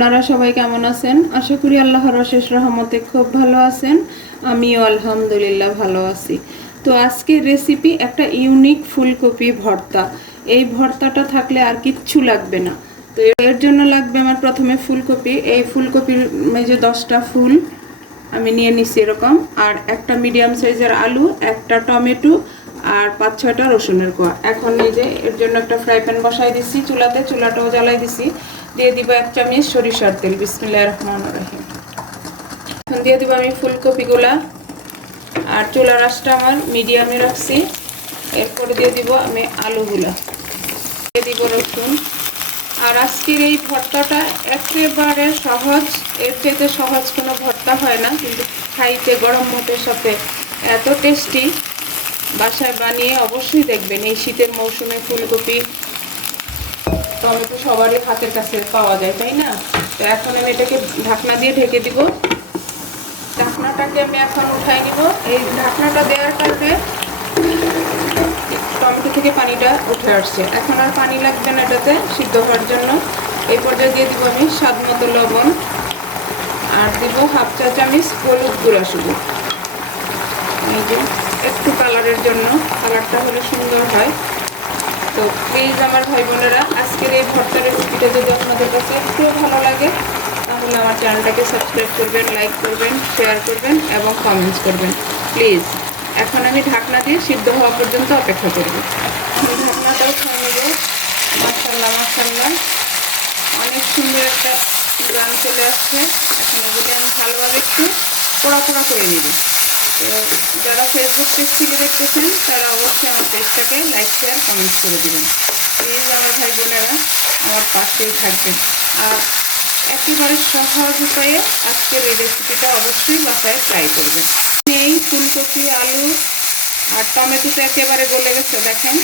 আপনারা সবাই কেমন আছেন? আশা করি আল্লাহর অশেষ রহমতে খুব ভালো আছেন। আমিও আলহামদুলিল্লাহ ভালো আছি। তো আজকের রেসিপি একটা ইউনিক ফুলকপি ভর্তা। এই ভর্তাটা থাকলে আর কিচ্ছু লাগবে না। তো এর জন্য লাগবে আমার প্রথমে ফুলকপি। এই ফুলকপির এই যে 10টা ফুল আমি নিয়ে নিছি এরকম, আর একটা মিডিয়াম সাইজের আলু, একটা টমেটো, আর 5-6টা রসুনের কোয়া। এখন এই যে এর জন্য একটা ফ্রাই প্যান বসাই দিছি চুলাতে, চুলাটাও জ্বালাই দিছি। দিয়ে দিব 1 চামচ সরিষার তেল। বিসমিল্লাহির রহমানির রহিম। এখন দিয়ে দিব আমি ফুলকপিগুলা, আর চুলার আঁচটা আমার মিডিয়ামে রাখছি। এরপরে দিয়ে দিব আমি আলুগুলা, দিয়ে দিব রসুন। আর আজকের এই ভর্তাটা একেবারে সহজ, এর চাইতে সহজ কোনো ভর্তা হয় না, কিন্তু খাইতে গরম ভাতের সাথে এত টেস্টি। বাসায় বানিয়ে অবশ্যই দেখবেন। এই শীতের মৌসুমে ফুলকপি টমেটো সবারই হাতের কাছে পাওয়া যায়, তাই না? তো এখন আমি এটাকে ঢাকনা দিয়ে ঢেকে দিব। ঢাকনাটাকে আমি এখন উঠাই নিব। এই ঢাকনাটা দেওয়ার কারণে টমেটো থেকে পানিটা উঠে আসছে। এখন আর পানি লাগবে না এটাতে সিদ্ধ হওয়ার জন্য। এই পর্যায়ে দিয়ে দিব আমি স্বাদ মতো লবণ, আর দিব 1/2 চা চামচ হলুদ গুঁড়া শুধু। এই যে একটু কালারের জন্য, কালারটা হলে সুন্দর হয়। তো প্লিজ আমার ভাই বোনেরা, আজকের এই ভর্তা রেসিপিটা যদি আপনাদের কাছে একটু ভালো লাগে তাহলে আমার চ্যানেলটাকে সাবস্ক্রাইব করবেন, লাইক করবেন, শেয়ার করবেন এবং কমেন্টস করবেন প্লিজ। এখন আমি ঢাকনা দিয়ে সিদ্ধ হওয়া পর্যন্ত অপেক্ষা করব। ঢাকনাটাও খেয়ে নেব। মাশাআল্লাহ মাশাআল্লাহ, অনেক সুন্দর একটা গান চলে আসছে। এখন এগুলো আমি ভালোভাবে একটু পোড়া পোড়া করে নেব। তো যারা ফেসবুক পেজ থেকে দেখতেছেন তারা অবশ্যই আমার পেজটাকে লাইক শেয়ার কমেন্টস করে দেবেন। প্লিজ আমার ভাই বোনেরা আমার পাশেই থাকবেন। আর একেবারে সহজ উপায়ে আজকের এই রেসিপিটা অবশ্যই বাসায় ট্রাই করবেন। এই ফুলকপি, আলু আর টমেটো তো একেবারে গলে গেছে। দেখেন,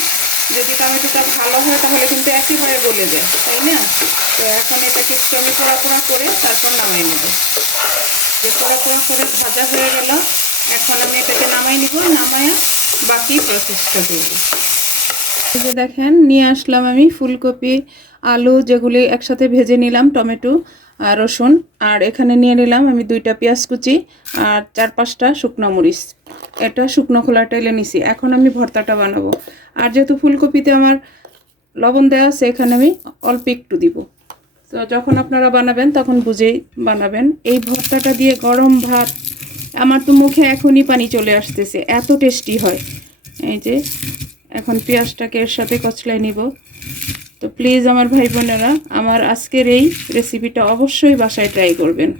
যদি টমেটোটা ভালো হয় তাহলে কিন্তু একেবারে গলে যায়, তাই না? তো এখন এটাকে একটু আমি পোড়া পোড়া করে তারপর নামাই নেব। যে পোড়া পোড়া করে ভাজা হয়ে গেল, এখন আমি এটাকে নামাই নিব। নামায় বাকি প্রসেসটা করব। এই যে দেখেন, নিয়ে আসলাম আমি ফুলকপি, আলু যেগুলি একসাথে ভেজে নিলাম, টমেটো আর রসুন, আর এখানে নিয়ে নিলাম আমি 2টা পেঁয়াজ কুচি আর 4-5টা শুকনো মরিচ। এটা শুকনো খোলা টেলে নিছি। এখন আমি ভর্তাটা বানাবো। আর যেহেতু ফুলকপিতে আমার লবণ দেওয়া আছে, এখানে আমি অল্প একটু দিব। তো যখন আপনারা বানাবেন তখন বুঝেই বানাবেন। এই ভর্তাটা দিয়ে গরম ভাত, আমার তো মুখে এখনই পানি চলে আসতেছে, এত টেস্টি হয়। এই যে এখন পেঁয়াজটাকে এর সাথে কচলাই নিব। তো প্লিজ আমার ভাই বোনেরা আমার আজকের এই রেসিপিটা অবশ্যই বাসায় ট্রাই করবেন।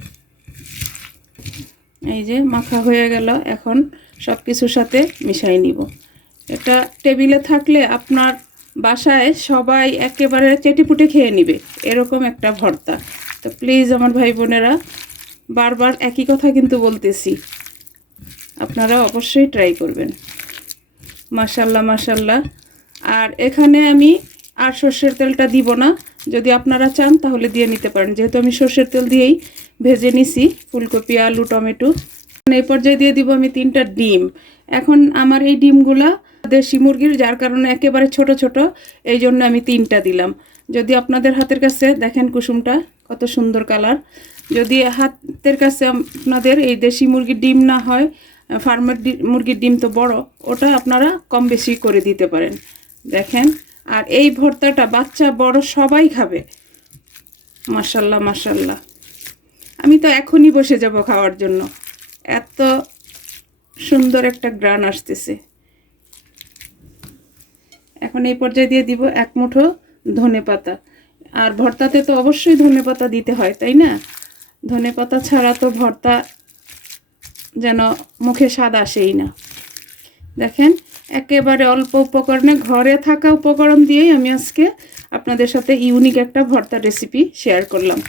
এই যে মাখা হয়ে গেল, এখন সব কিছুর সাথে মিশাই নিব। এটা টেবিলে থাকলে আপনার বাসায় সবাই একেবারে চেটেপুটে খেয়ে নেবে, এরকম একটা ভর্তা। তো প্লিজ আমার ভাই বোনেরা, বারবার একই কথা কিন্তু বলতেছি, আপনারা অবশ্যই ট্রাই করবেন। মাশাল্লাহ মাশাল্লাহ। আর এখানে আমি আর সর্ষের তেলটা দিব না, যদি আপনারা চান তাহলে দিয়ে নিতে পারেন, যেহেতু আমি সর্ষের তেল দিয়েই ভেজে নিছি ফুলকপি, আলু, টমেটো। এই পর্যায়ে দিয়ে দিব আমি 3টা ডিম। এখন আমার এই ডিমগুলা দেশি মুরগির, যার কারণে একেবারে ছোট ছোট, এই জন্য আমি 3টা দিলাম। যদি আপনাদের হাতের কাছে দেখেন কুসুমটা কত সুন্দর কালার, যদি হাতের কাছে আপনাদের এই দেশি মুরগির ডিম না হয়, ফার্মের মুরগির ডিম তো বড়, ওটা আপনারা কম বেশি করে দিতে পারেন। দেখেন, আর এই ভর্তাটা বাচ্চা বড় সবাই খাবে। মাশাল্লাহ মাশাল্লাহ, আমি তো এখনই বসে যাব খাওয়ার জন্য, এত সুন্দর একটা গ্রান আসতেছে। এখন এই পর্যায়ে দিয়ে দিব 1 মুঠো ধনেপাতা। আর ভর্তাতে তো অবশ্যই ধনেপাতা দিতে হয়, তাই না? ধনেপাতা ছাড়া তো ভর্তা যেন মুখে স্বাদ আসেই না। দেখেন, একেবারে অল্প উপকরণে, ঘরে থাকা উপকরণ দিয়েই আমি আজকে আপনাদের সাথে ইউনিক একটা ভর্তা রেসিপি শেয়ার করলাম।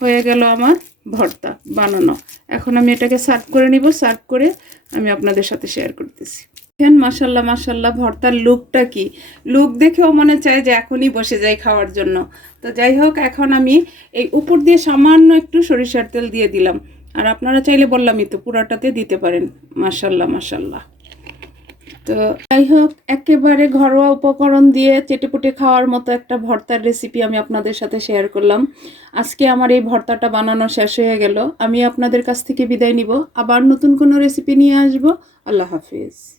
হয়ে গেল আমার ভর্তা বানানো। এখন আমি এটাকে সার্ভ করে নিব। সার্ভ করে আমি আপনাদের সাথে শেয়ার করতেছি। দেখেন, মাশাল্লাহ মাশাল্লাহ, ভর্তার লুকটা কি! লুক দেখেও মনে চায় যে এখনই বসে যাই খাওয়ার জন্য। তো যাই হোক, এখন আমি এই উপর দিয়ে সামান্য একটু সরিষার তেল দিয়ে দিলাম। আর আপনারা চাইলে বললামই তো পুরাটাতে দিতে পারেন। মাশাল্লাহ মাশাল্লাহ। তো যাই হোক, একেবারে ঘরোয়া উপকরণ দিয়ে চেটেপুটে খাওয়ার মতো একটা ভর্তার রেসিপি আমি আপনাদের সাথে শেয়ার করলাম। আজকে আমার এই ভর্তাটা বানানো শেষ হয়ে গেল। আমি আপনাদের কাছ থেকে বিদায় নিব, আবার নতুন কোনো রেসিপি নিয়ে আসব। আল্লাহ হাফিজ।